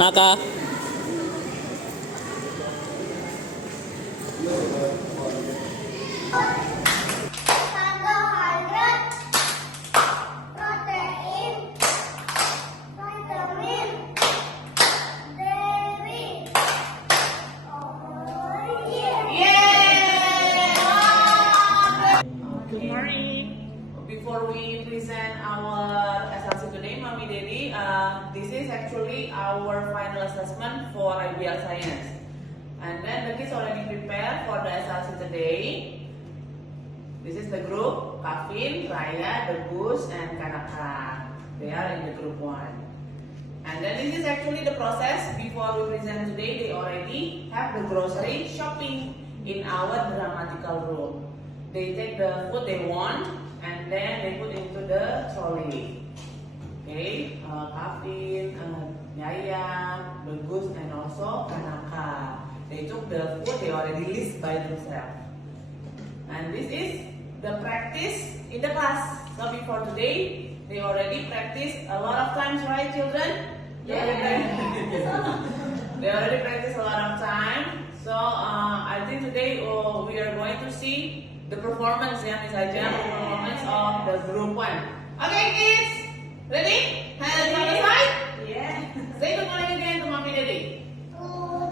Naka. Karbohidrat, protein, vitamin, dairy. Good morning. Before we present our SLC today, Mommy Daddy, this is actually our final assessment for IBL Science. And then the kids already prepared for the SLC today. This is the group, Kavin, Raya, Debus, and Kanaka. They are in the group 1. And then this is actually the process before we present today. They already have the grocery shopping in our grammatical room. They take the food they want and then they put into the trolley. Okay, Kavin, Yaya, Debus, and also Kanaka. They took the food they already list by themselves. And this is the practice in the class. So before today, they already practiced a lot of times, right, children? Yeah. They already practiced a lot of time. So I think today we are going to see the performance, Miss Aja, performance of the group 1. Okay, kids, ready? Hands on the side. Yeah. Say good morning again to Mommy Daddy. Good